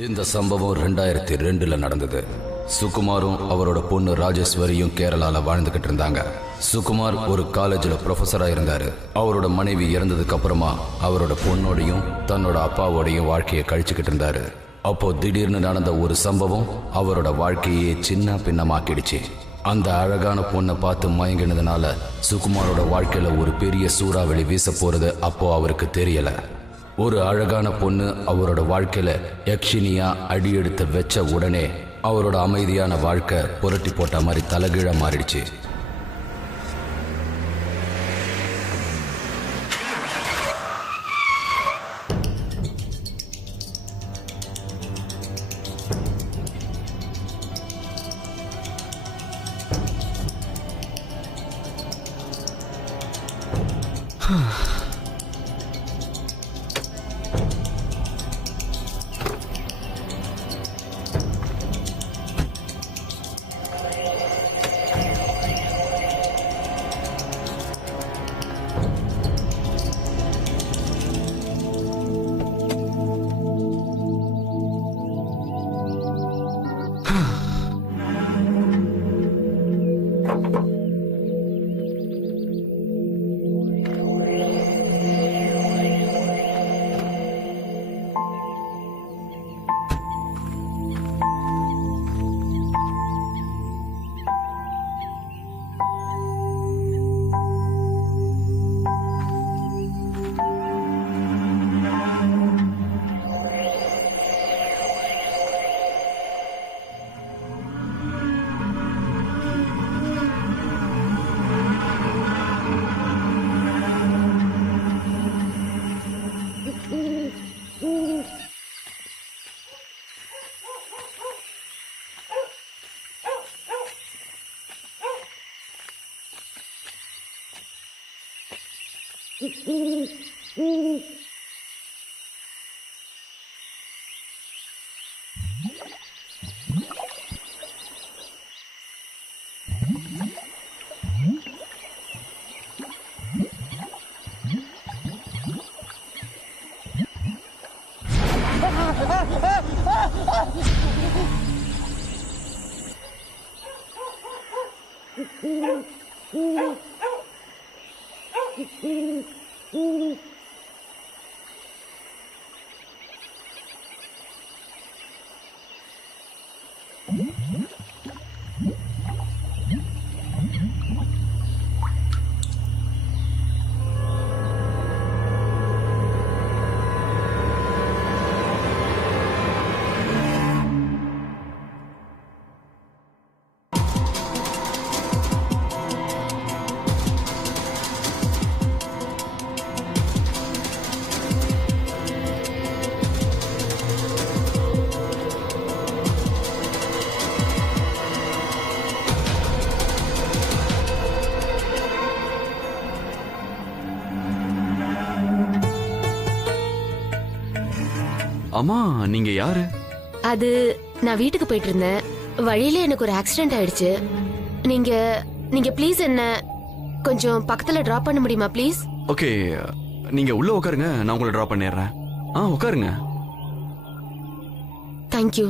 இந்த சம்பவம் 2002ல நடந்தது. சுகுமாரும் அவரோட பொண்ணு ராஜேஸ்வரியும் கேரளால வாழ்ந்துகிட்டு இருந்தாங்க. சுகுமார் ஒரு காலேஜில் ப்ரொஃபஸரா இருந்தாரு. அவரோட மனைவி இறந்ததுக்கு அப்புறமா அவரோட பொண்ணோடையும் தன்னோட அப்பாவோடையும் வாழ்க்கையை கழிச்சுக்கிட்டு இருந்தாரு. அப்போ திடீர்னு நடந்த ஒரு சம்பவம் அவரோட வாழ்க்கையே சின்ன பின்னமாக்கிடுச்சு. அந்த அழகான பொண்ணை பார்த்து மயங்கினதுனால சுகுமாரோட வாழ்க்கையில ஒரு பெரிய சூறாவளி வீச போறது அப்போ அவருக்கு தெரியல. ஒரு அழகான பொண்ணு அவரோட வாழ்க்கையில யக்ஷினியா அடியெடுத்து வச்ச உடனே அவரோட அமைதியான வாழ்க்கை புரட்டி போட்ட மாதிரி தலைகீழ மாறிடுச்சு. அம்மா, நீங்க யாரு? அது நான் வீட்டுக்கு போயிட்டு இருந்தேன். வழியில எனக்கு ஒரு ஆக்சிடென்ட் ஆயிடுச்சு. நீங்க நீங்க ப்ளீஸ் என்ன கொஞ்சம் பக்கத்துல டிராப் பண்ண முடியுமா ப்ளீஸ்? ஓகே, நீங்க உள்ள உட்காருங்க, நான் உங்களை டிராப் பண்ணிடுறேன். உட்காருங்க. Thank you.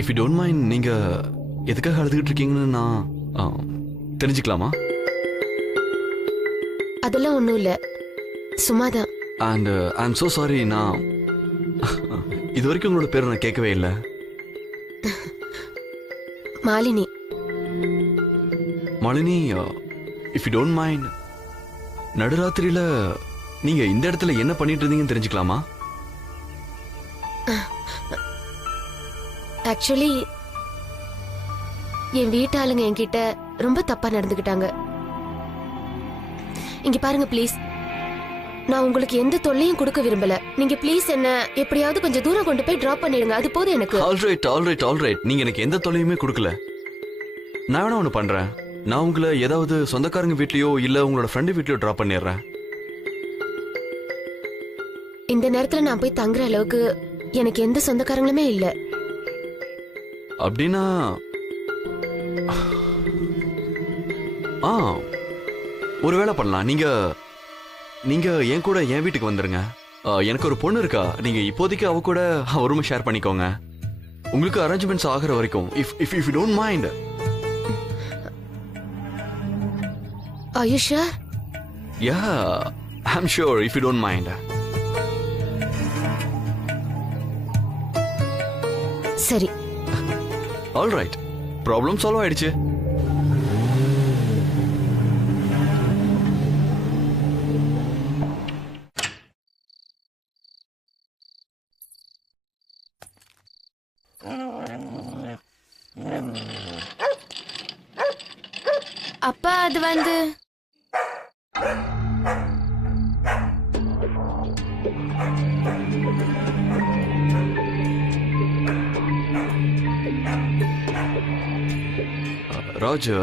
If you don't mind நீங்க எதுக்காக அழுதுகிட்டு இருக்கீங்கன்னு நான் தெரிஞ்சுக்கலாமா? அதெல்லாம் ஒண்ணும் இல்ல, சும்மாதான். And I am so sorry. நான் இது வரைக்கும் உங்களோட பேரை நான் கேட்கவே இல்லை. Malini. Malini, if you don't mind நடுராத்திரியில நீங்க இந்த இடத்துல என்ன பண்ணிட்டு இருந்தீங்கன்னு தெரிஞ்சுக்கலாமா? ஆக்சுவலி என் வீட்டாளுங்க என்கிட்ட ரொம்ப தப்பா நடந்துக்கிட்டாங்க. இங்க பாருங்க ப்ளீஸ், நான் உங்களுக்கு எந்த தொல்லையும் கொடுக்க விரும்பல. நீங்க ப்ளீஸ் என்ன எப்படியாவது கொஞ்சம் தூரம் கொண்டு போய் டிராப் பண்ணிடுங்க, அது போதும் எனக்கு. ஆல்ரைட். நீங்க எனக்கு எந்த தொல்லையுமே கொடுக்கல. நான் வேணா ஒண்ணு பண்றேன். நான் உங்களை ஏதாவது சொந்தக்காரங்க வீட்லயோ இல்ல உங்களோட ஃப்ரெண்டு வீட்லயோ டிராப் பண்ணிடுறேன். இந்த நேரத்துல நான் போய் தங்குற அளவுக்கு எனக்கு எந்த சொந்தக்காரங்களுமே இல்ல. அப்படின்னா ஒரு வேலை பண்ணலாம். நீங்க என் கூட என் வீட்டுக்கு வந்துருங்க. எனக்கு ஒரு பொண்ணு இருக்கா. நீங்க இப்போதைக்கு அவ கூட ரூம் ஷேர் பண்ணிக்கோங்க. உங்களுக்கு அரேஞ்ச்மெண்ட்ஸ் ஆகிற வரைக்கும். If you don't mind. Are you sure? Yeah, I'm sure if you don't mind. சரி. All right. Problem solve ஆயிடுச்சு. அப்பா அது வந்து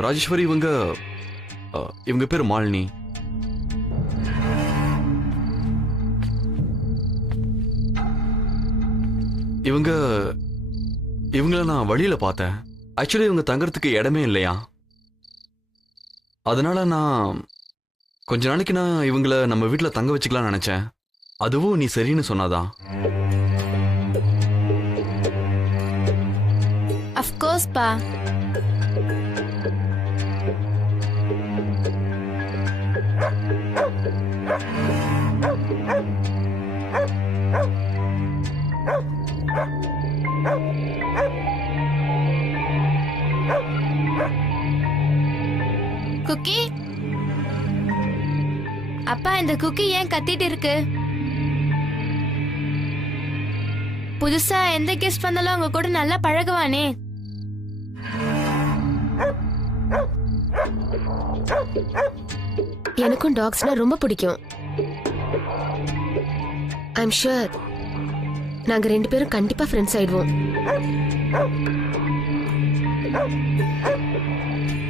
ராஜேஸ்வரி, இவங்க பேரு மாலினி. இவங்கள நான் வழியில பார்த்தேன். ஆக்சுவலி இவங்க தங்கறதுக்கு இடமே இல்லையா. அதனால நான் கொஞ்ச நாளைக்கு நான் இவங்கள நம்ம வீட்டுல தங்க வச்சுக்கலாம்னு நினைச்சேன். அதுவும் நீ சரின்னு சொன்னாதான். of course பா. குக்கி, அப்பா இந்த குக்கி ஏன் கத்திட்டு இருக்கு? புதுசா எந்த கெஸ்ட் வந்தாலும் அவங்க கூட நல்லா பழகுவானே. எனக்கும் டாக்ஸ்னா ரொம்ப பிடிக்கும். ஐம் ஷூர் நாங்க ரெண்டு பேரும் கண்டிப்பா ஃப்ரெண்ட்ஸ் ஆயிடுவோம்.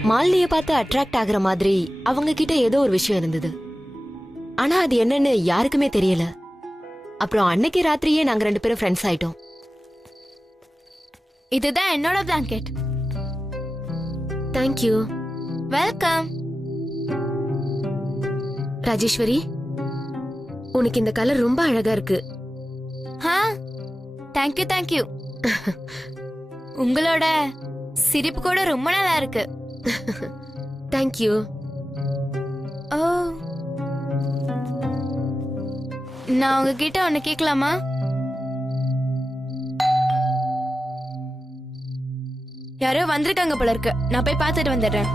மாலினிய பார்த்து அட்ராக்ட் ஆகுற மாதிரி அவங்க கிட்ட ஏதோ ஒரு விஷயம் இருந்தது. ஆனா அது என்னன்னு யாருக்குமே தெரியல. அப்புறம் அன்னைக்கு ராத்திரியே நாங்க ரெண்டு பேரும் ஃப்ரெண்ட்ஸ் ஆயிட்டோம். இதுதான் என்னோட பிளாங்கெட். தேங்க்யூ. வெல்கம். ராஜேஸ்வரி, உனக்கு இந்த கலர் ரொம்ப அழகா இருக்கு. தேங்க்யூ. உங்களோட சிரிப்பு கூட ரொம்ப நல்லா இருக்கு. தேங்க்யூ. ஓ, நான் உங்ககிட்ட ஒன்னு கேட்கலாமா? யாரோ வந்திருக்காங்க போல இருக்கு. நான் போய் பார்த்துட்டு வந்துடுறேன்.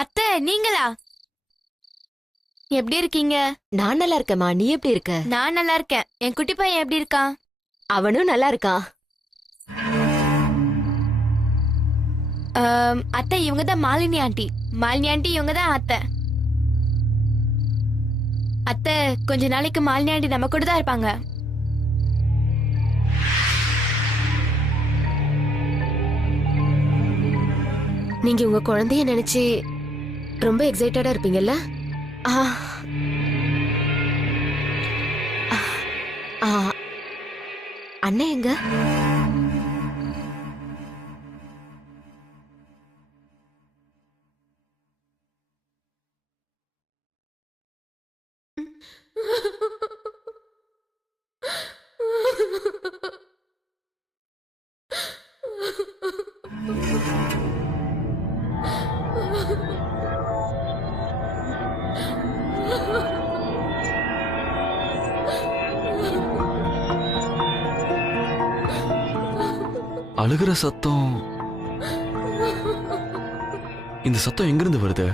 அத்தை, நீங்களா? எப்படி இருக்கீங்க? நான் நல்லா இருக்கேம்மா, நீ எப்படி இருக்க? நான் நல்லா இருக்கேன். என் குட்டி பையன் எப்படி இருக்கான்? அவனும் நல்லா இருக்கான். அத்தை, இவங்க தான் மாலினி ஆண்டி. மாலினி ஆண்டி இவங்க தான் அத்தை. அத்தை, கொஞ்ச நாளைக்கு மாலினி ஆண்டி நம்ம கூட தான் இருப்பாங்க. நீங்க உங்க குழந்தைய நினைச்சு ரொம்ப எக்ஸைட்டடா இருப்பீங்கல்ல? அண்ணன் எங்க? அழுகிற சத்தம். இந்த சத்தம் எங்கிருந்து வருது?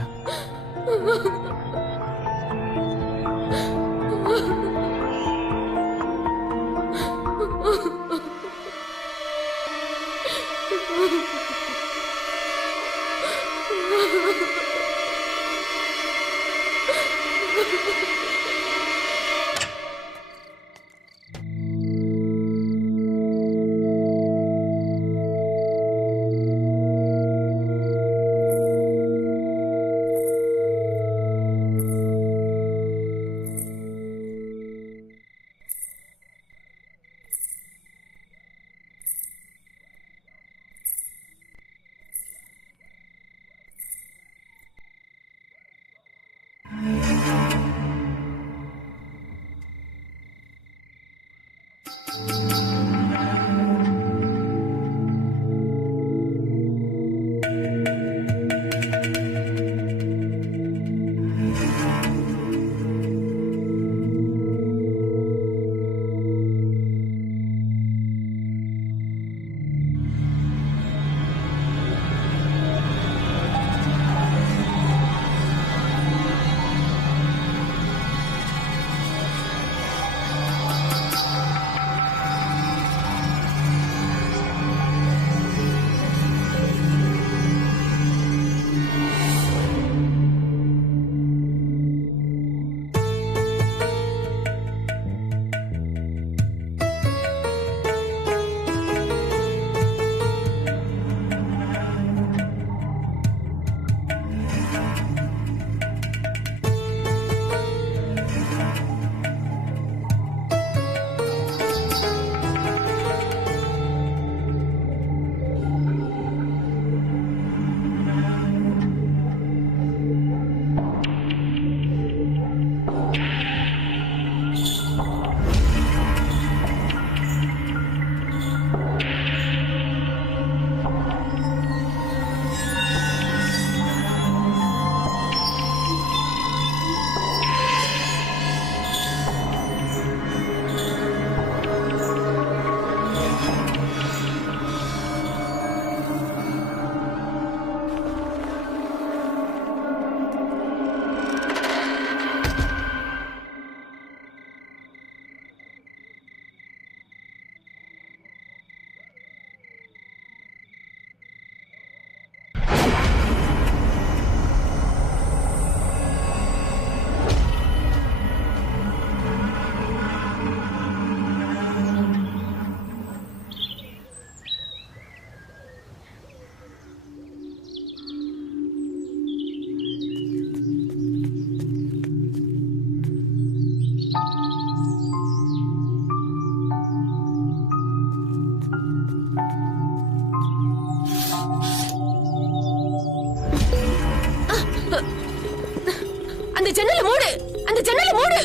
அந்த ஜன்னலை மூடு, அந்த ஜன்னலை மூடு,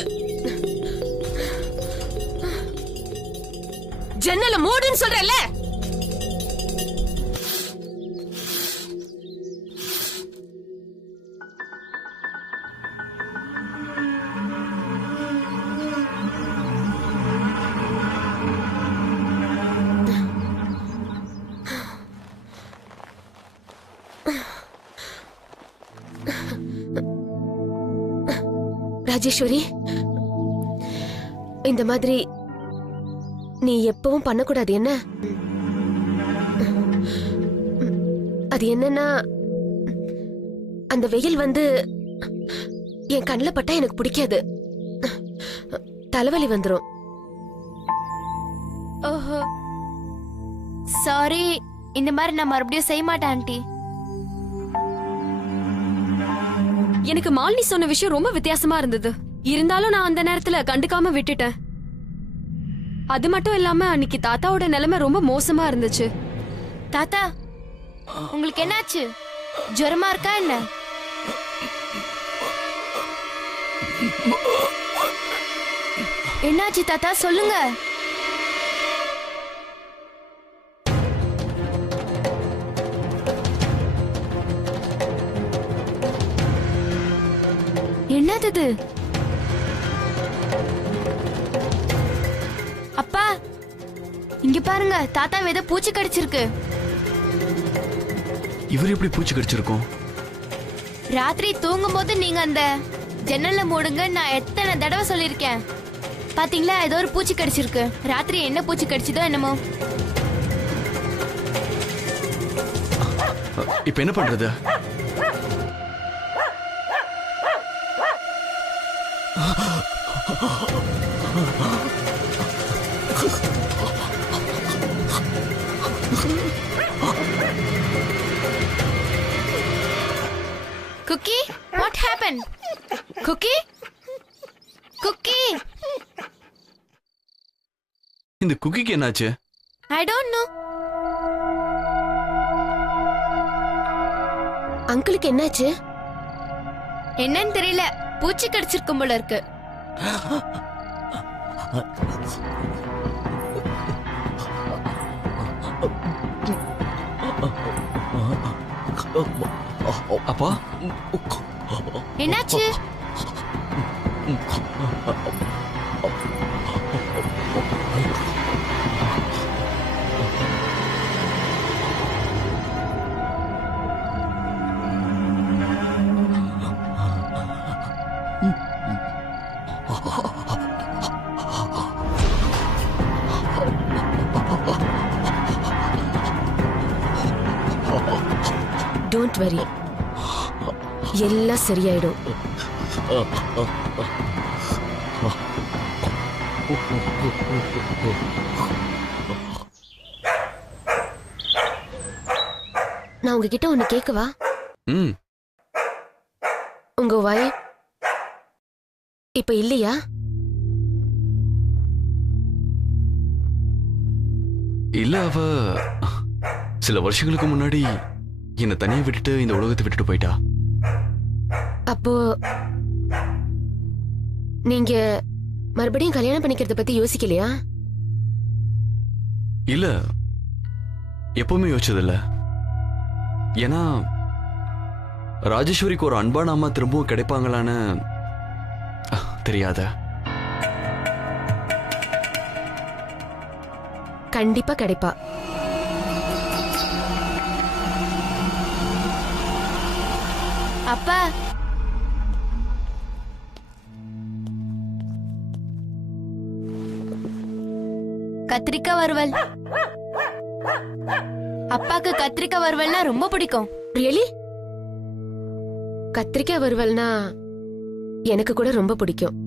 ஜன்னலை மூடுன்னு சொல்றேன்ல. ராஜேஸ்வரி, இந்த மாதிரி நீ எப்பவும் பண்ணக்கூடாது. என்ன அது? என்னன்னா, அந்த வெயில் வந்து என் கண்ணில் பட்டா எனக்கு பிடிக்காது, தலைவலி வந்துரும். ஓஹோ, சாரி. இந்த மாதிரி நான் மறுபடியும் செய்ய மாட்டேன் ஆண்டி. எனக்கு மாலினி சொன்ன விஷயம் ரொம்ப வித்தியாசமா இருந்தது. இருந்தாலும் நான் அந்த நேரத்துல கண்டுக்காம விட்டுட்டேன். அது மட்டும் இல்லாம அன்னைக்கு தாத்தாவோட நிலைமை ரொம்ப மோசமா இருந்துச்சு. தாத்தா, உங்களுக்கு என்னாச்சு? ஜுரமா இருக்கா என்ன? என்னாச்சு தாத்தா, சொல்லுங்க. என்னது? அப்பா, இங்க பாருங்க தாத்தா ஏதோ பூச்சி கடிச்சிருக்கு. இவர் எப்படி பூச்சி கடிச்சிருக்கோம்? ராத்திரி தூங்கும் போது நீங்க அந்த ஜன்னல்ல மூடுங்க நான் எத்தனை தடவை சொல்லிருக்கேன். பாத்தீங்களா ஏதோ ஒரு பூச்சி கடிச்சிருக்கு. ராத்திரி என்ன பூச்சி கடிச்சதோ என்னமோ. இப்ப என்ன பண்றது? Cookie, what happened? Cookie, Cookie. இந்த குக்கிக்கு என்னாச்சு? I don't know. அங்கிளுக்கு என்னாச்சு? என்னன்னு தெரியல, பூச்சி கடிச்சிருக்கும் போல இருக்கு. அப்பா என்னாச்சு? டோன்ட் வரி, எல்லாம் சரியாயிடும். நான் உங்ககிட்ட ஒண்ணு கேட்கவா? ம் உங்க வைஃப் இப்ப இல்லையா? இல்ல, அவ சில வருஷங்களுக்கு முன்னாடி என்ன தனியா விட்டுட்டு இந்த உலகத்தை விட்டுட்டு போயிட்டா. அப்போ நீங்க மறுபடியும் கல்யாணம் பண்ணிக்கிறத பத்தி யோசிக்கலையா? இல்ல, எப்பவுமே யோசிச்சதில்ல. ஏன்னா ராஜேஸ்வரிக்கு ஒரு அன்பான அம்மா திரும்பவும் கிடைப்பாங்களான்னு தெரியாத. கண்டிப்பா கிடைப்பா. அப்பா, கத்திரிக்காய் வறுவல். அப்பாக்கு கத்திரிக்காய் வறுவல்னா ரொம்ப பிடிக்கும். ரியலி? கத்திரிக்காய் வறுவல்னா எனக்கு கூட ரொம்ப பிடிக்கும்.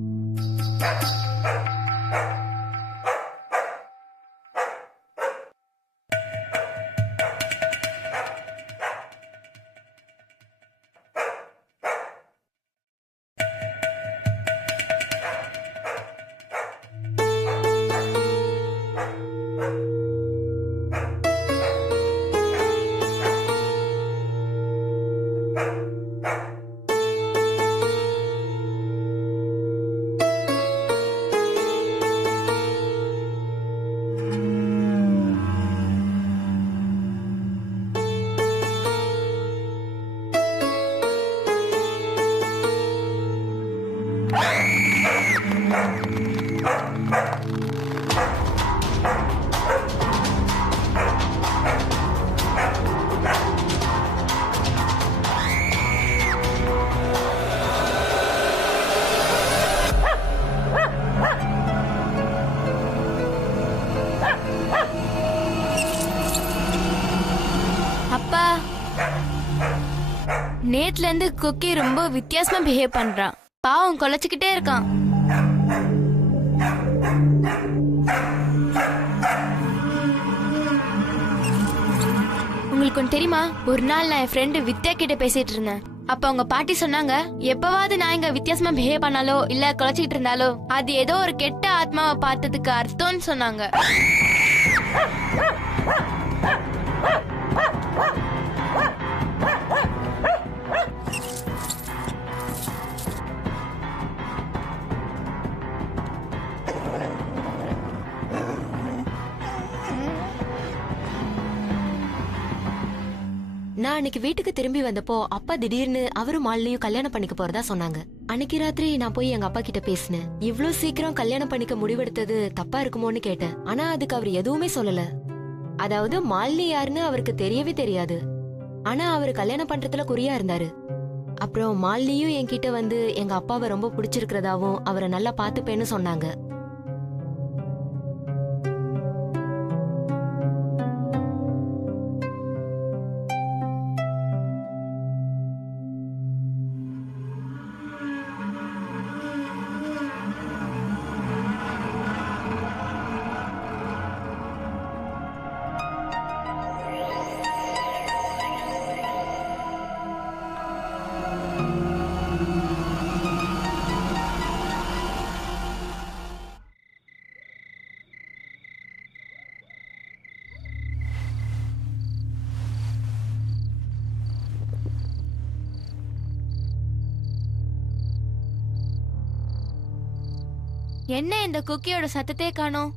அப்பா, நேத்துல இருந்து குக்கி ரொம்ப வித்தியாசமா பிஹேவ் பண்றான். பாவம், கொலைச்சுக்கிட்டே இருக்கான். உங்களுக்கு ஒன்று தெரியுமா? ஒரு நாள் நான் என் ஃப்ரெண்டு வித்யா கிட்ட பேசிட்டு இருந்தேன். அப்ப அவங்க பாட்டி சொன்னாங்க, எப்பவாவது நான் இங்க வித்தியாசமா பிஹேவ் பண்ணாலோ இல்ல கொலைச்சிட்டு இருந்தாலோ அது ஏதோ ஒரு கெட்ட ஆத்மாவை பார்த்ததுக்கு அர்த்தம்னு சொன்னாங்க. நான் அன்னைக்கு வீட்டுக்கு திரும்பி வந்தப்போ அப்பா திடீர்னு அவரும் மாலினியும் கல்யாணம் பண்ணிக்க போறதா சொன்னாங்க. அன்னைக்கு ராத்திரி நான் போய் எங்க அப்பா கிட்ட பேசினேன். இவ்ளோ சீக்கிரம் கல்யாணம் பண்ணிக்க முடிவெடுத்தது தப்பா இருக்குமோன்னு கேட்டேன். ஆனா அதுக்கு அவர் எதுவுமே சொல்லல. அதாவது மாலினி யாருன்னு அவருக்கு தெரியவே தெரியாது. ஆனா அவரு கல்யாணம் பண்றதுல குறியா இருந்தாரு. அப்புறம் மாலினியும் என்கிட்ட வந்து எங்க அப்பாவை ரொம்ப பிடிச்சிருக்கிறதாவும் அவரை நல்லா பாத்துப்பேன்னு சொன்னாங்க. என்ன இந்த குக்கியோட சத்தத்தை காணோம்?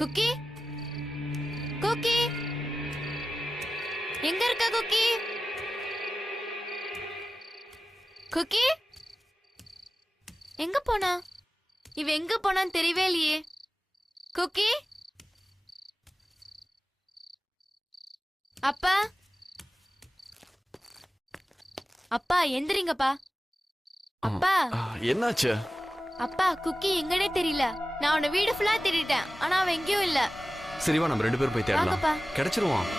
குக்கி, குக்கி, எங்க இருக்க குக்கி? குக்கி எங்க போனா? இவ எங்க போனான்னு தெரியவே இல்லையே. குக்கி, அப்பா, அப்பா எந்திரிங்கப்பா. அப்பா, என்னாச்சு? அப்பா குக்கி எங்கனே தெரியல. நான் அவன வீடு ஃபுல்லா தேடிட்டேன், ஆனா அவன் எங்கேயும் இல்ல. சரிவா, நம்ம 2 பேரும் போய் தேடலாம். வாங்கப்பா. கிடைச்சிருவான்.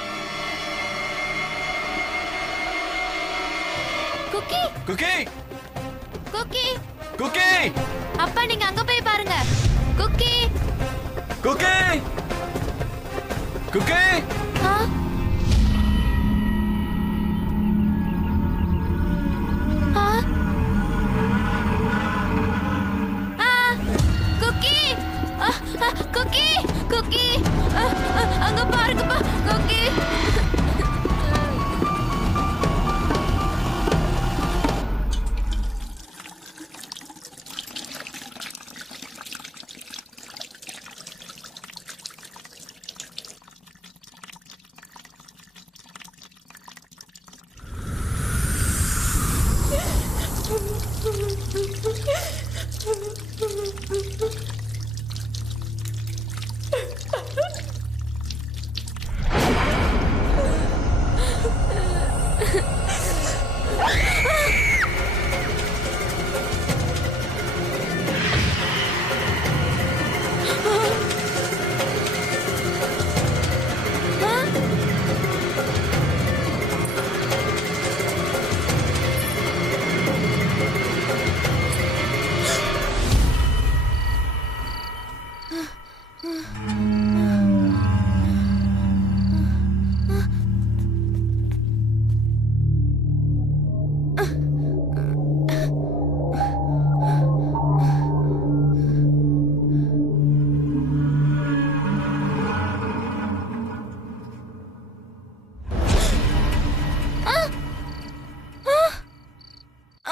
குக்கி, குக்கி, குக்கி, குக்கி, அப்பா நீங்க அங்க போய் பாருங்க. Cookie, Cookie, Cookie. ஆ? ஆ? ஆ, குக்கி, குக்கி, குக்கி, அங்க பாருங்கப்பா. Cookie,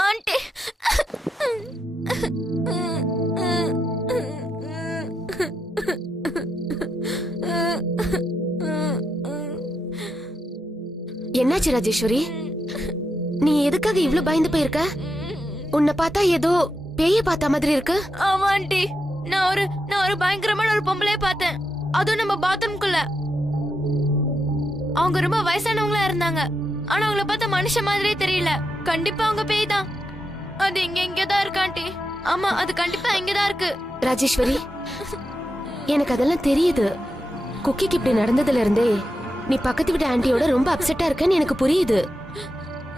aunty. என்னாச்சு ராஜேஸ்வரி? நீ எதுக்காக இவ்ளோ பயந்து போயிருக்க? உன்னை பார்த்தா ஏதோ பேய பார்த்த மாதிரி இருக்கு. ஆமா ஆண்டி, நான் ஒரு பயங்கரமான ஒரு பொம்பளைய பார்த்தேன். அதுவும் நம்ம பாத்ரூம்குள்ள. அவங்க ரொம்ப வயசானவங்களா இருந்தாங்க, ஆனா அவங்கள பார்த்தா மனுஷ மாதிரியே தெரியல. கண்டிப்பா அவங்க பேய் தான். அது இங்கதான் இருக்கு ஆண்டி. ஆமா, அது கண்டிப்பா இங்கதான் இருக்கு. ராஜேஸ்வரி, எனக்கு அதெல்லாம் தெரியுது. குக்கிக்கு இப்படி நடந்ததுல இருந்தே நீ பக்கத்து வீட்டு ஆண்டியோட ரொம்ப அப்செட்டா இருக்கன்னு எனக்கு புரியுது.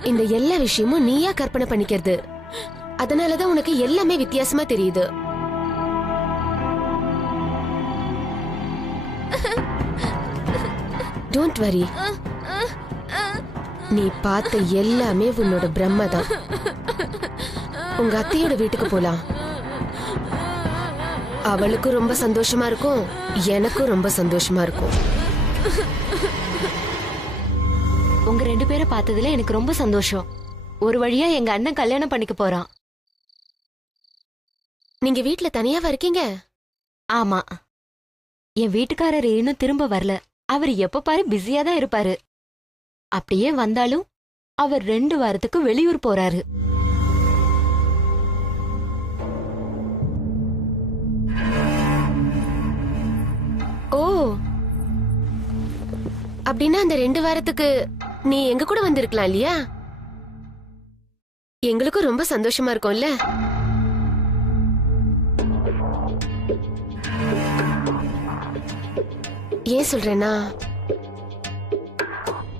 இந்த எல்லா விஷயமும் நீயா கற்பனை பண்ணிக்கிறது. அதனாலதான் உனக்கு எல்லாமே வித்தியாசமா தெரியுது. Don't worry. நீ பார்த்த எல்லாமே உன்னோட பிரம்ம தான். உங்க அத்தையோட வீட்டுக்கு போலாம். அவளுக்கும் ரொம்ப சந்தோஷமா இருக்கும், எனக்கும் ரொம்ப சந்தோஷமா இருக்கும். உங்க 2 பேரை பார்த்ததுல எனக்கு ரொம்ப சந்தோஷம். ஒரு வழியா எங்க அண்ணன் கல்யாணம் பண்ணிக்க போறான். நீங்க வீட்ல தனியாவா இருக்கீங்க? ஆமா, என் வீட்டுக்காரர் இன்னும் திரும்ப வரல. அவர் எப்ப பாரு பிஸியா தான் இருப்பாரு. அப்படியே வந்தாலும் அவர் 2 வாரத்துக்கு வெளியூர் போறாரு. ஓ, அப்படின்னா அந்த 2 வாரத்துக்கு நீ எங்க கூட வந்திருக்கலாம் இல்லையா? எங்களுக்கும் ரொம்ப சந்தோஷமா இருக்கும்ல. ஏன் சொல்றேன்னா,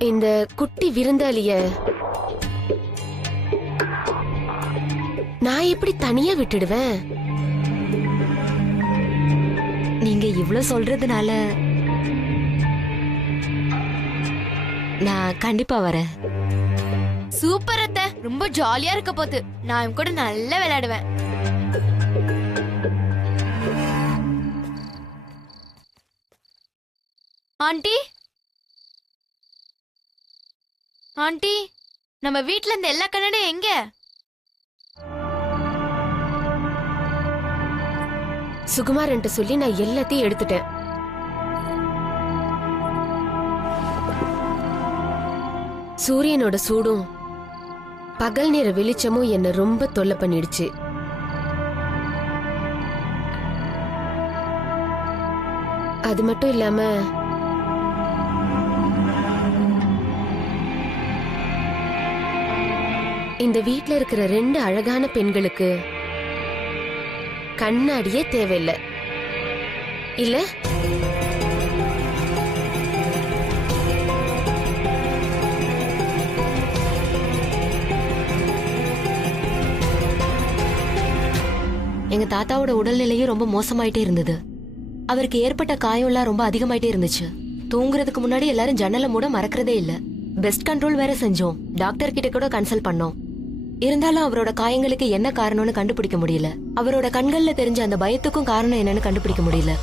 இந்த குட்டி விருந்தாளிய நான் எப்படி தனியா விட்டுடுவேன்? நீங்க இவ்ளோ சொல்றதுனால நான் கண்டிப்பா வரேன். சூப்பர் அத்தை, ரொம்ப ஜாலியா இருக்க போகுது. நான் இவன் கூட நல்லா விளையாடுவேன். ஆண்டி, ஆண்டி, நம்ம வீட்ல இந்த எல்லா கண்ணாடியும் எங்க? சுகுமாரன்ட்ட சொல்லி நான் எல்லாத்தையும் எடுத்துட்டேன். சூரியனோட சூடும் பகல் நேர வெளிச்சமும் என்ன ரொம்ப தொல்லை பண்ணிடுச்சு. அது மட்டும் இல்லாம இந்த வீட்ல இருக்கிற 2 அழகான பெண்களுக்கு கண்ணாடியே தேவையில்லை இல்ல? எங்க தாத்தாவோட உடல்நிலையும் ரொம்ப மோசமாயிட்டே இருந்தது. அவருக்கு ஏற்பட்ட காயம்லாம் ரொம்ப அதிகமாயிட்டே இருந்துச்சு. தூங்குறதுக்கு முன்னாடி எல்லாரும் ஜன்னலை மூட மறக்கிறதே இல்ல. பெஸ்ட் கண்ட்ரோல் வேற செஞ்சோம். டாக்டர் கிட்ட கூட கன்சல்ட் பண்ணோம். இருந்தாலும் அவரோட காயங்களுக்கு என்ன காரணம்னு கண்டுபிடிக்க முடியல. அவரோட கண்கள்ல தெரிஞ்ச அந்த பயத்துக்கும் காரணம் என்னன்னு கண்டுபிடிக்க முடியல.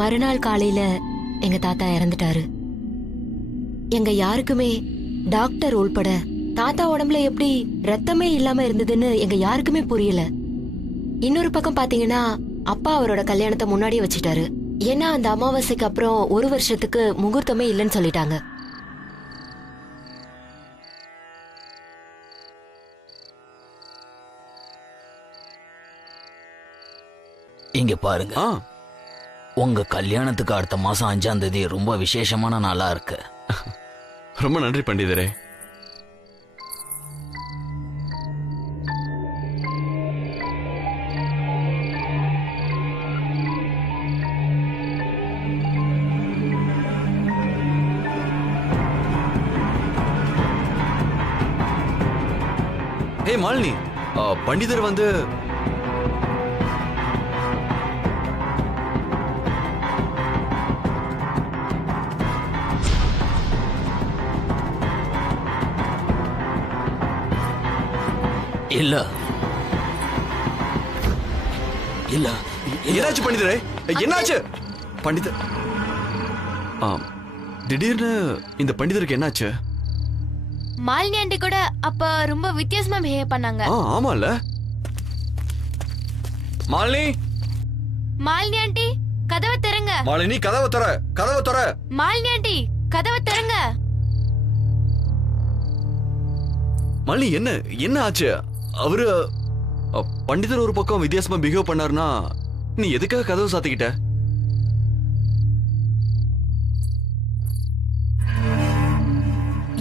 மறுநாள் காலையில எங்க தாத்தா இறந்துட்டாரு. எங்க யாருக்குமே டாக்டர் உள்பட தாத்தா உடம்புல எப்படி ரத்தமே இல்லாம இருந்ததுன்னு எங்க யாருக்குமே புரியல. இன்னொரு பக்கம் பாத்தீங்கன்னா அப்பா அவரோட கல்யாணத்தை முன்னாடியே வச்சுட்டாரு. ஏன்னா அந்த அமாவாசைக்கு அப்புறம் 1 வருஷத்துக்கு முகூர்த்தமே இல்லைன்னு சொல்லிட்டாங்க. இங்க பாருங்க, ஆ உங்க கல்யாணத்துக்கு அடுத்த மாசம் 5ஆம் தேதி ரொம்ப விசேஷமான நாளா இருக்கு. ரொம்ப நன்றி பண்டிதரே. ஏய் மாலினி, பண்டிதர் வந்து இல்ல இல்ல என்னாச்சு பண்டிதரே? என்னாச்சு பண்டிதர்? திடீர்னு இந்த பண்டிதருக்கு என்னாச்சு? மாலினி ஆண்டி கூட அப்ப ரொம்ப வித்தியாசமா பிஹேவ் பண்ணாங்க. ஆமால. மாலினி, மாலினி ஆண்டி கதவை திறங்க. மாலினி கதவை தர, கதவை தர. மாலினி ஆண்டி கதவை திறங்க. மாலினி என்ன என்ன ஆச்சு? அவரு பண்டிதர் ஒரு பக்கம் வித்தியாசமா பிஹேவ் பண்ணாருன்னா நீ எதுக்காக கதவை சாத்திக்கிட்ட?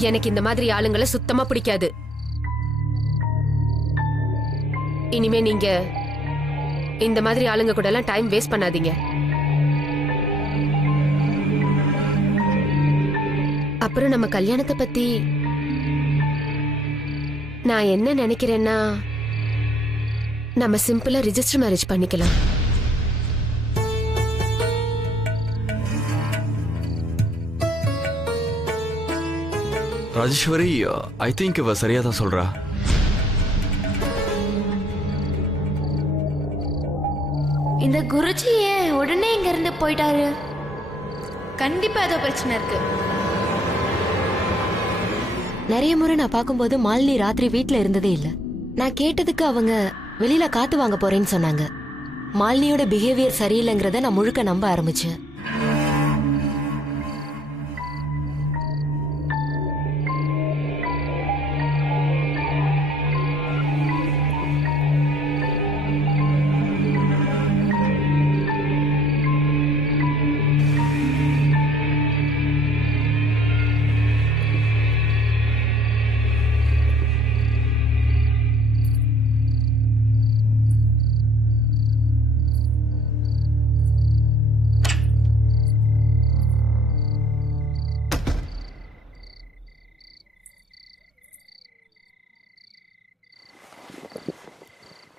எனக்கு இந்த மாதிரி ஆளுங்களை சுத்தமா பிடிக்காது. இனிமே நீங்க இந்த மாதிரி ஆளுங்க கூட எல்லாம் டைம் வேஸ்ட் பண்ணாதீங்க. அப்புறம் நம்ம கல்யாணத்தை பத்தி நான் என்ன நினைக்கிறேன்னா, நம்ம சிம்பிளா ரிஜிஸ்டர் மேரேஜ் பண்ணிக்கலாம். ராஜேஸ்வரி, ஐ திங்க் இவ சரியா தான் சொல்றா. இந்த குருஜி ஏன் உடனே இங்க இருந்து போயிட்டாரு? கண்டிப்பா ஏதோ பிரச்சனை இருக்கு. நிறைய முறை நான் பார்க்கும்போது மாலினி ராத்திரி வீட்ல இருந்ததே இல்ல. நான் கேட்டதுக்கு அவங்க வெளியில காத்து வாங்க போறேன்னு சொன்னாங்க. மாலினியோட பிஹேவியர் சரியில்லைங்கிறத நான் முழுக்க நம்ப ஆரம்பிச்சேன்.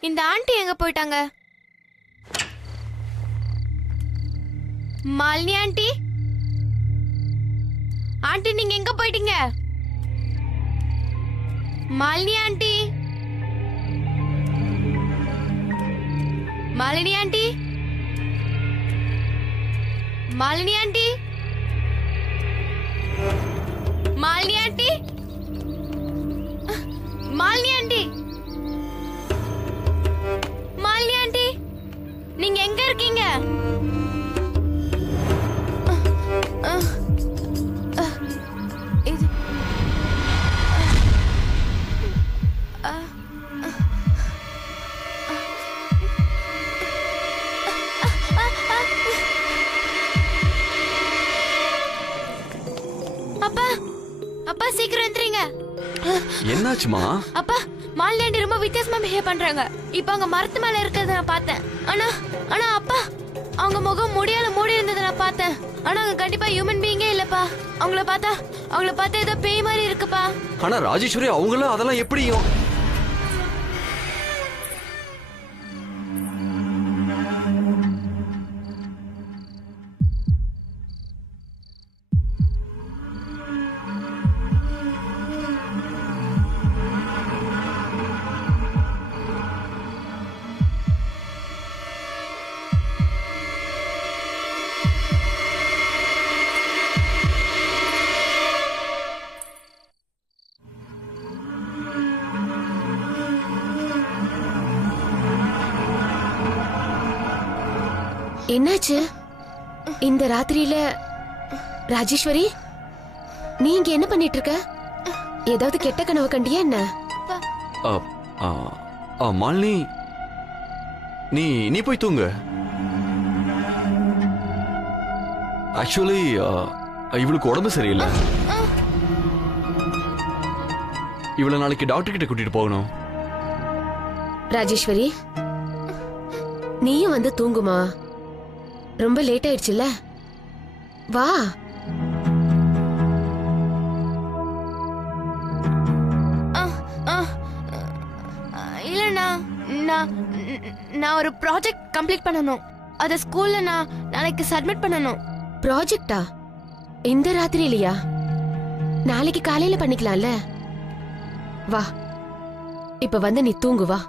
இந்த ஆண்டி எங்க போயிட்டாங்க? மாலினி ஆண்டி, ஆண்டி நீங்க எங்க போயிட்டீங்க? Malini aunty, Malini aunty, Malini aunty, Malini aunty, Malini aunty, Malini aunty, நீங்க எங்க இருக்கீங்க? இது அப்பா, அப்பா சீக்கிரம் எந்திரிங்க. என்னாச்சுமா? அப்பா, மாலினி ஆண்டி ரொம்ப வித்தியாசமா பிஹேவ் பண்றாங்க. இப்ப அவங்க மரத்து மேல இருக்கிறத நான் பார்த்தேன். ஆனா ஆனா அப்பா, அவங்க முகம் முடியால மூடி இருந்ததை நான் பார்த்தேன். ஆனா அவங்க கண்டிப்பா ஹியூமன் பீயிங்கே இல்லப்பா. அவங்கள பார்த்தா ஏதோ பேய் மாதிரி இருக்குப்பா. ஆனா ராஜேஸ்வரி, அவங்களும் அதெல்லாம் எப்படியும்? என்னாச்சு இந்த ராத்திரியில? ராஜேஸ்வரி, நீ இங்க என்ன பண்ணிட்டு இருக்க? ஏதாவது கெட்ட கனவு கண்டியா என்ன? மாலினி, நீ போய் தூங்கு. ஆக்சுவலி இவளுக்கு உடம்பு சரியில்லை. இவளை நாளைக்கு டாக்டர் கிட்ட கூட்டிட்டு போகணும். ராஜேஸ்வரி, நீயும் வந்து தூங்குமா, ரொம்ப லேட் ஆயிடுச்சுல்ல, வா. இல்லண்ணா, நான் ஒரு ப்ராஜெக்ட் கம்ப்ளீட் பண்ணணும். அத ஸ்கூல்ல நான் நாளைக்கு சப்மிட் பண்ணணும். ப்ராஜெக்டா? இந்த ராத்திரியிலயா? நாளைக்கு காலையில பண்ணிக்கலாம்ல. வா, இப்ப வந்து நீ தூங்கு, வா.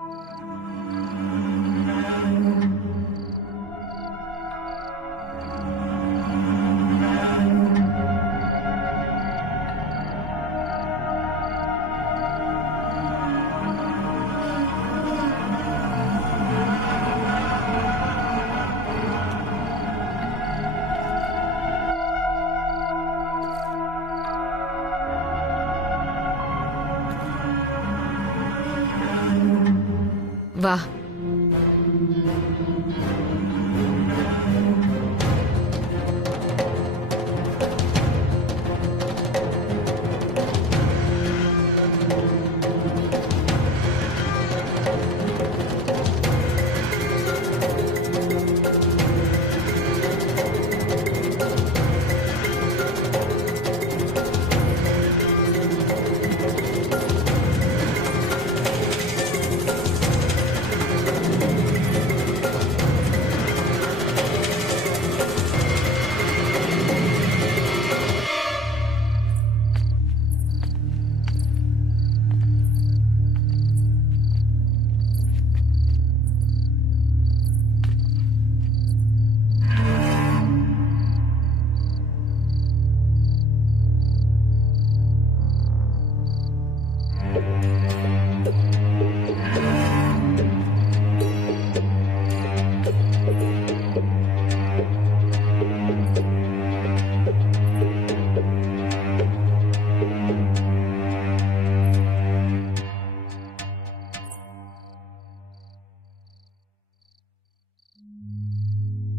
வா.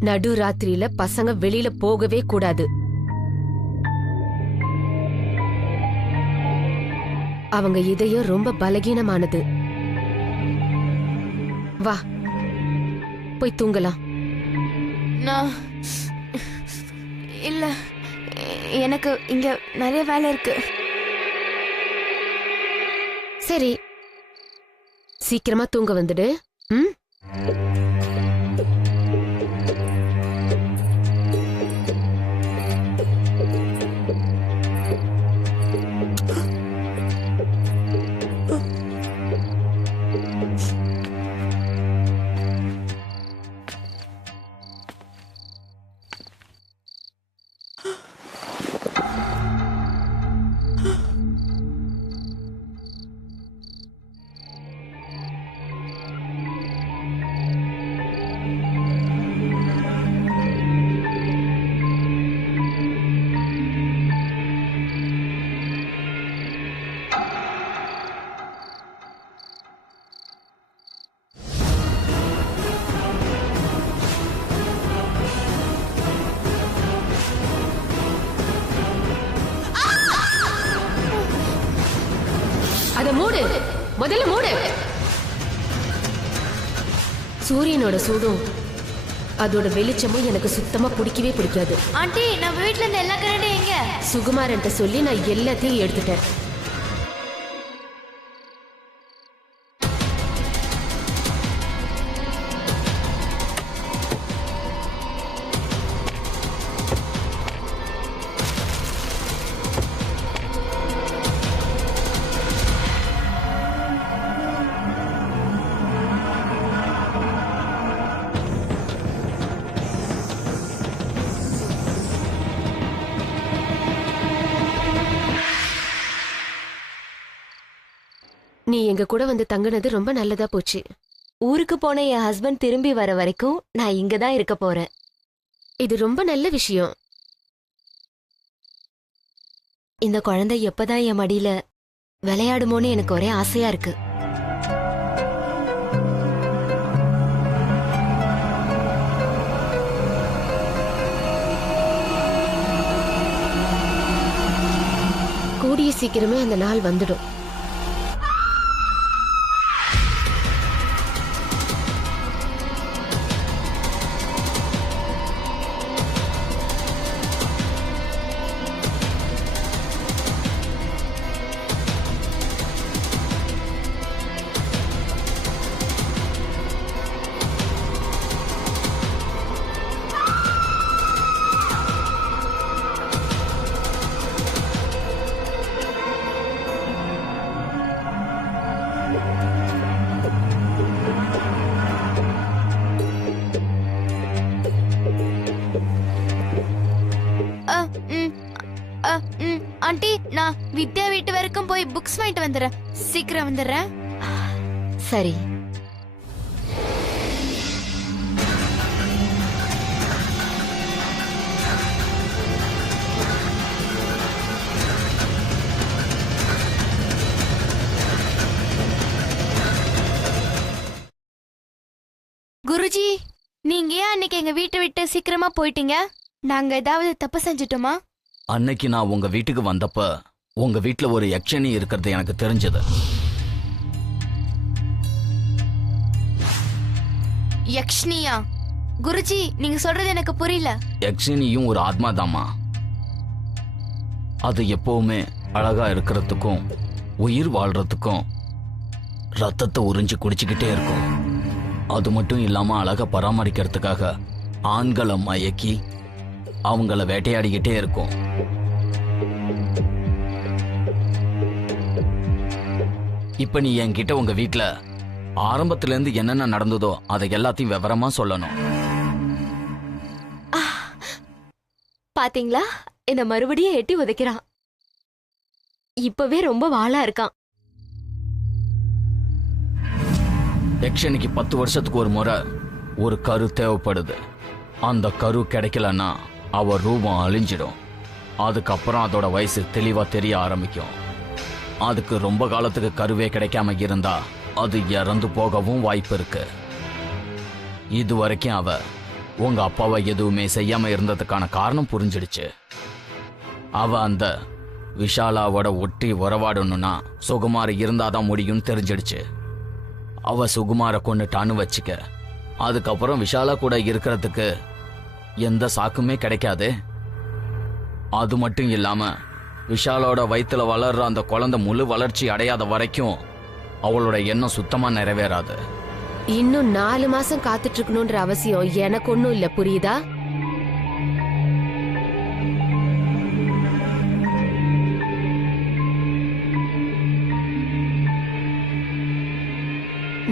நடு ராத்திரியில பசங்க வெளியில போகவே கூடாது. அவங்க இதயம் ரொம்ப பலகீனமானது. வா, போய் தூங்கலாம். நான் இல்ல, எனக்கு இங்க நிறைய வேலை இருக்கு. சரி, சீக்கிரமா தூங்க வந்துடு. ம். அத மூடு, முதல்ல மூடு. சூரியனோட சூடும் அதோட வெளிச்சமும் எனக்கு சுத்தமா பிடிக்கவே பிடிக்காது. ஆண்டி, நம்ம வீட்ல இருந்த எல்லா கரண்டும் எங்க? சுகுமாரன்ட்ட சொல்லி நான் எல்லாத்தையும் எடுத்துட்டேன். நீ எங்க கூட வந்து தங்குனது ரொம்ப நல்லதா போச்சு. ஊருக்கு போன என் ஹஸ்பண்ட் திரும்பி வர வரைக்கும் நான் இங்க தான் இருக்க போறேன். இது ரொம்ப நல்ல விஷயம். இந்த குழந்தை எப்பதான் என் மடியில விளையாடுமோன்னு எனக்கு ஒரே ஆசையா இருக்கு. கூடிய சீக்கிரமே அந்த நாள் வந்துடும். ஆண்டி, நான் வித்யா வீட்டு வரைக்கும் போய் புக்ஸ் வாங்கிட்டு வந்துடுறேன். சீக்கிரம் வந்துடுறேன். சரி. குருஜி, நீங்க ஏன் அன்னைக்கு எங்க வீட்டை விட்டு சீக்கிரமா போயிட்டீங்க? நாங்க ஏதாவது தப்பு செஞ்சுட்டோமா? அன்னைக்கு நான் உங்க வீட்டுக்கு வந்தப்ப உங்க வீட்ல ஒரு யக்ஷினி இருக்கிறது எனக்கு தெரிஞ்சது. யக்ஷினியா? குருஜி, நீங்க சொல்றது எனக்கு புரியல. யக்ஷினியும் ஒரு ஆத்மாதாம்மா. அது எப்பவுமே அழகா இருக்கிறதுக்கும் உயிர் வாழ்றதுக்கும் ரத்தத்தை உறிஞ்சி குடிச்சுக்கிட்டே இருக்கும். அது மட்டும் இல்லாம அழகா பராமரிக்கிறதுக்காக ஆண்களை மயக்கி அவங்கள வேட்டையாடிக்கிட்டே இருக்கும். இப்ப நீ என்கிட்ட உங்க வீட்ல ஆரம்பத்துல இருந்து என்னென்ன நடந்ததோ அதை எல்லாத்தையும் விவரமா சொல்லணும். பாத்தீங்களா, என்ன மறுபடியும் எட்டி உதைக்கிறான். இப்பவே ரொம்ப வாளா இருக்கான். யக்ஷனிக்கு 10 வருஷத்துக்கு ஒரு முறை ஒரு கரு தேவைப்படுது. அந்த கரு கிடைக்கலன்னா அவ ரூபம் அழிஞ்சிடும். அதுக்கப்புறம் அதோட வயசு தெளிவா தெரிய ஆரம்பிக்கும். அதுக்கு ரொம்ப காலத்துக்கு கருவே கிடைக்காம இருந்தா அது இறந்து போகவும் வாய்ப்பு இருக்கு. இது வரைக்கும் அவ உங்க அப்பாவை எதுவுமே செய்யாம இருந்ததுக்கான காரணம் புரிஞ்சிடுச்சு. அவ அந்த விஷாலாவோட ஒட்டி உறவாடணும்னா சுகுமார் இருந்தாதான் முடியும்னு தெரிஞ்சிடுச்சு. அவ சுகுமார கொண்டுட்டான்னு வச்சுக்க, அதுக்கப்புறம் விஷாலா கூட இருக்கிறதுக்கு எந்த சாக்குமே கிடைக்காது. அது மட்டும் இல்லாம விஷாலோட வயித்துல வளர்ற அந்த குழந்தை முழு வளர்ச்சி அடையாத வரைக்கும் அவளோட எண்ணம் சுத்தமா நிறைவேறாது. இன்னும் 4 மாசம் காத்துட்டு இருக்கணும்ன்ற அவசியம் எனக்கு ஒண்ணும் இல்ல, புரியுதா?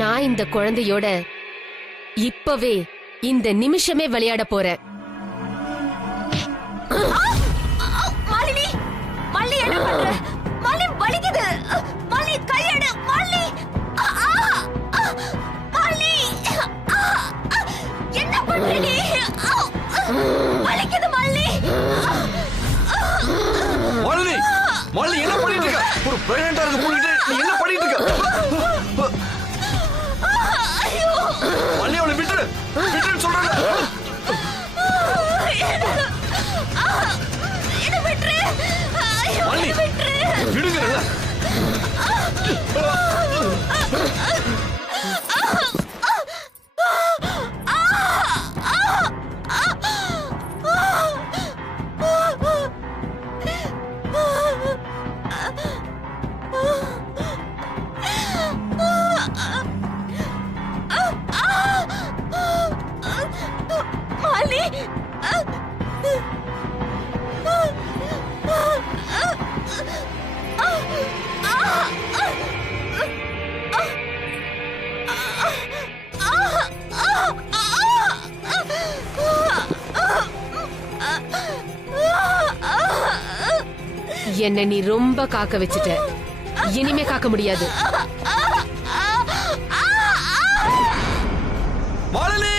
நான் இந்த குழந்தையோட இப்பவே இந்த நிமிஷமே விளையாட போறேன். மாலினி, மாலினி என்ன பண்ற? மாலினி வலிக்குது. மாலினி கையெடு. மாலினி, மாலினி என்ன பண்ற நீ? வலிக்குது மாலினி. மாலினி, மாலினி என்ன பண்ணிட்டு இருக்க? ஒரு பிரெக்னன்ட்டா இருக்க பொண்ணுகிட்ட நீ என்ன பண்ணிட்டு இருக்க? மாலினி, அவளை விட்டுரு, விட்டுருன்னு சொல்றேன். என்ன விட்டுரு. மாலினி, விடுங்கறல. என்ன நீ ரொம்ப காக்க வச்சுட்ட. இனிமே காக்க முடியாது. மாலினி,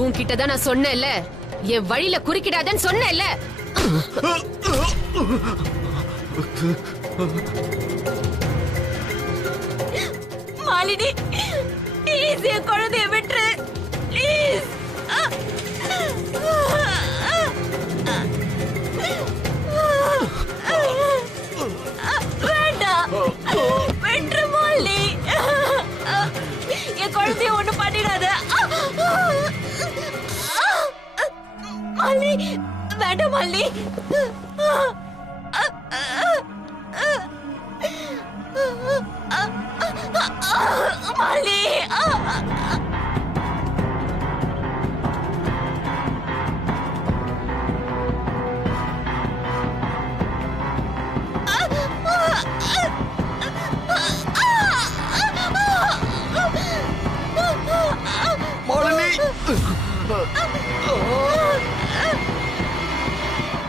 உன்கிட்டதான் நான் சொன்னேன்ல, என் வழியில குறுக்கிடாதன்னு சொன்னேன்ல. மாலினி ப்ளீஸ் என் குழந்தைய விட்டுரு ப்ளீஸ். வேண்டாம் விட்டுரு மாலினி. என் குழந்தைய ஒண்ணு பண்ணிடாத மாலினி. வேண்டாம் மாலினி. மாலினி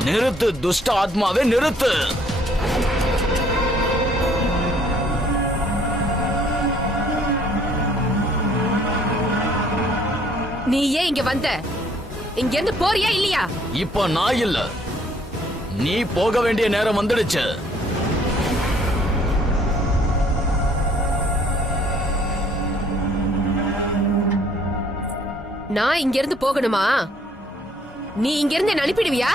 நிறுத்து துஷ்ட ஆத்மாவே நிறுத்து. நீ ஏன் இங்க வந்த? இங்க இருந்து போறியா இல்லையா? இப்ப நான் இல்ல, நீ போக வேண்டிய நேரம் வந்துடுச்சு. நான் இங்க இருந்து போகணுமா? நீ இங்க இருந்து என்ன அனுப்பிடுவியா?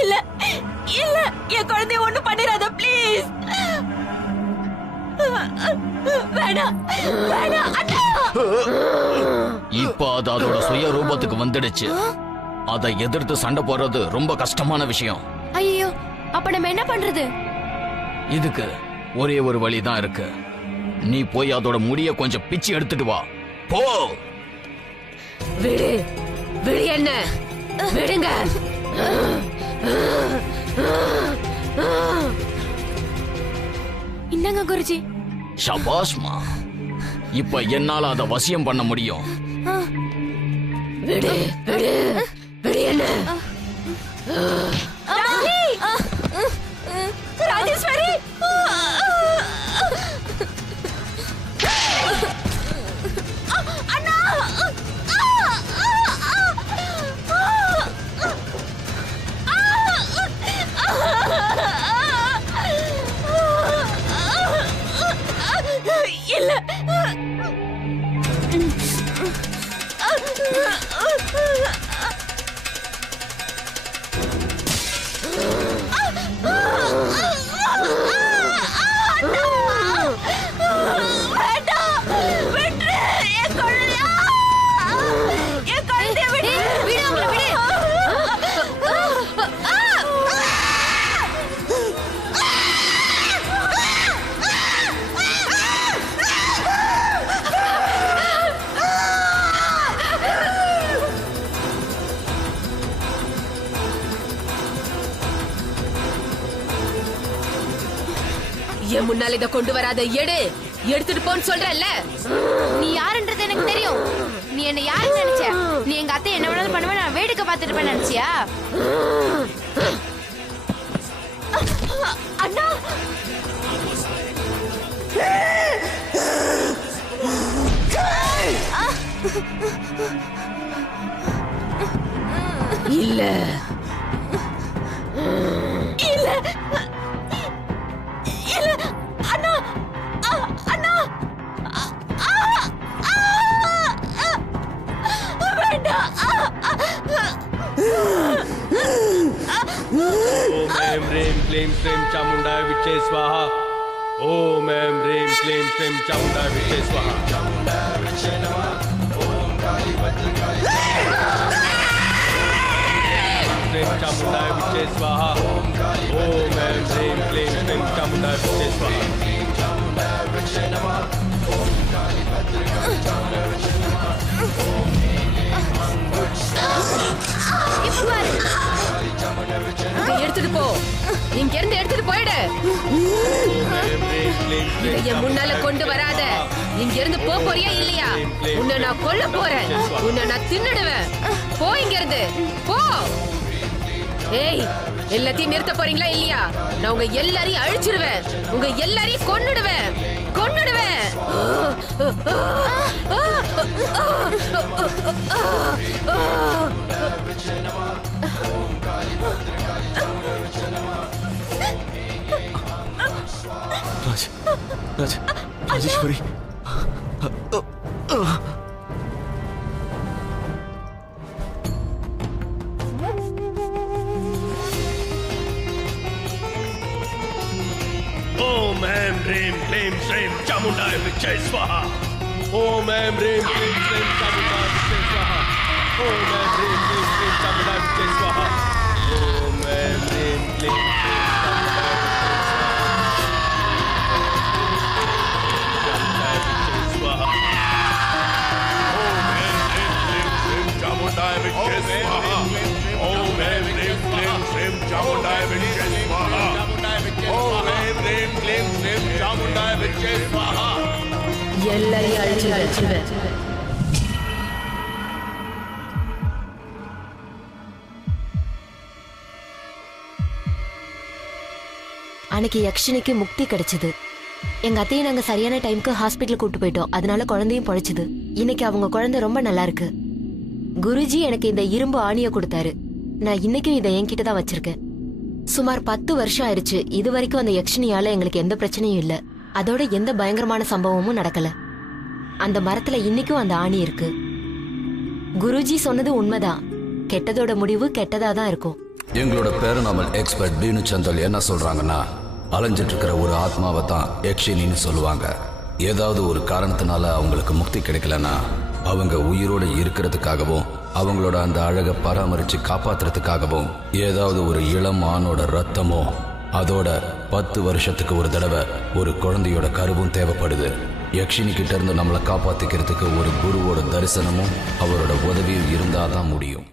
இல்ல இல்ல என் குழந்தைய ஒண்ணு பண்ணிடாத ப்ளீஸ். வேணாம் வேணாம் அண்ணா. இப்ப அது அதோட சுய ரூபத்துக்கு வந்துடுச்சு. அதை எதிர்த்து சண்டை போடுறது ரொம்ப கஷ்டமான விஷயம். ஐயோ, அப்ப நம்ம என்ன பண்றது? இதுக்கு ஒரே ஒரு வழிதான் இருக்கு. நீ போய் அதோட முடிய கொஞ்சம் பிச்சு எடுத்துட்டு வா. போ. விடு விடு, என்ன விடுங்க. இந்தாங்க குருஜி. ஷபாஷ்மா, இப்ப என்னால அதை வசியம் பண்ண முடியும். விடு விடு விடு, என்ன. ராஜேஸ்வரி அண்ணா. இல்ல என் முன்னால இதை கொண்டு வராத. எடுத்துட்டு போன்னு சொல்றல்ல. நீ யாருன்றது எனக்கு தெரியும். நீ என்ன யாருன்னு நினைச்ச? நீ எங்க அத்தை என்ன வேணாலும் பண்ணுவேன், நான் வேடிக்கை பார்த்துட்டு இருப்பேன் நினைச்சியா? அண்ணா. இல்ல இல்ல இல்ல அண்ணா. அண்ணா வேண்டாம். ओम ऐं ह्रीं क्लीं श्रीं चामुण्डाय विच्चे स्वाहा। ओम ऐं ह्रीं क्लीं श्रीं चामुण्डाय विच्चे स्वाहा। श्रीं चामुण्डाय विच्चे स्वाहा। ओम ऐं ह्रीं क्लीं श्रीं चामुण्डाय विच्चे स्वाहा। எடுத்துட்டு போ. இங்க இருந்து எடுத்துட்டு போயிடு. ओम ऐं ह्रीं இதை என் முன்னால கொண்டு வராத. இங்க இருந்து போறியா இல்லையா? உன்னை நான் கொல்ல போறேன். உன்னை நான் தின்னுடுவேன். போ இங்க இருந்து போ. ஏய், எல்லாத்தையும் நிறுத்த போறீங்களா இல்லையா? நான் உங்க எல்லாரையும் அழிச்சிருவேன். உங்க எல்லாரையும் கொன்னுடுவேன். ராஜேஸ்வரி, ओम ऐं ह्रीं क्लीं श्रीं चामुण्डाय विद्महे स्वाहा। ओम ऐं ह्रीं क्लीं श्रीं चामुण्डाय विद्महे स्वाहा। ओम ऐं ह्रीं क्लीं श्रीं चामुण्डाय विद्महे स्वाहा। ओम ऐं ह्रीं क्लीं श्रीं चामुण्डाय विद्महे स्वाहा। ओम ऐं ह्रीं क्लीं श्रीं चामुण्डाय विद्महे स्वाहा। ओम ऐं ह्रीं क्लीं श्रीं चामुण्डाय विद्महे स्वाहा। எல்லாரையும் அழிச்சிருவேன். அன்னைக்கு யக்ஷினிக்கு முக்தி கிடைச்சது. எங்க அத்தையை நாங்க சரியான டைம்க்கு ஹாஸ்பிட்டல் கூட்டு போயிட்டோம். அதனால குழந்தையும் பொழைச்சது. இன்னைக்கு அவங்க குழந்தை ரொம்ப நல்லா இருக்கு. குருஜி எனக்கு இந்த இரும்பு ஆணியை கொடுத்தாரு. நான் இன்னைக்கும் இதை என்கிட்ட தான் வச்சிருக்கேன். சுமார் 10 வருஷம் ஆயிடுச்சு. இது வரைக்கும் அந்த யக்ஷினியால எங்களுக்கு எந்த பிரச்சனையும் இல்ல. அதோட எந்த பயங்கரமான சம்பவமும் நடக்கல. அந்த மரத்துல இன்னைக்கும் அந்த ஆணி இருக்கு. குருஜி சொன்னது உண்மைதான். கெட்டதோட முடிவு கெட்டதா தான் இருக்கும். எங்களோட பேரனாமல் எக்ஸ்பர்ட் டீனு சந்தல் என்ன சொல்றாங்கன்னா, அலைஞ்சிட்டு இருக்கிற ஒரு ஆத்மாவை தான் யக்ஷினின்னு சொல்லுவாங்க. ஏதாவது ஒரு காரணத்தினால அவங்களுக்கு முக்தி கிடைக்கலன்னா அவங்க உயிரோடு இருக்கிறதுக்காகவும் அவங்களோட அந்த அழகை பராமரிச்சு காப்பாத்துறதுக்காகவும் ஏதாவது ஒரு இளம் ஆணோட ரத்தமோ அதோட 10 வருஷத்துக்கு ஒரு தடவை ஒரு குழந்தையோட கருவும் தேவைப்படுது. யக்ஷினி கிட்ட இருந்து நம்மளை காப்பாத்திக்கிறதுக்கு ஒரு குருவோட தரிசனமும் அவரோட உதவியும் இருந்தாதான் முடியும்.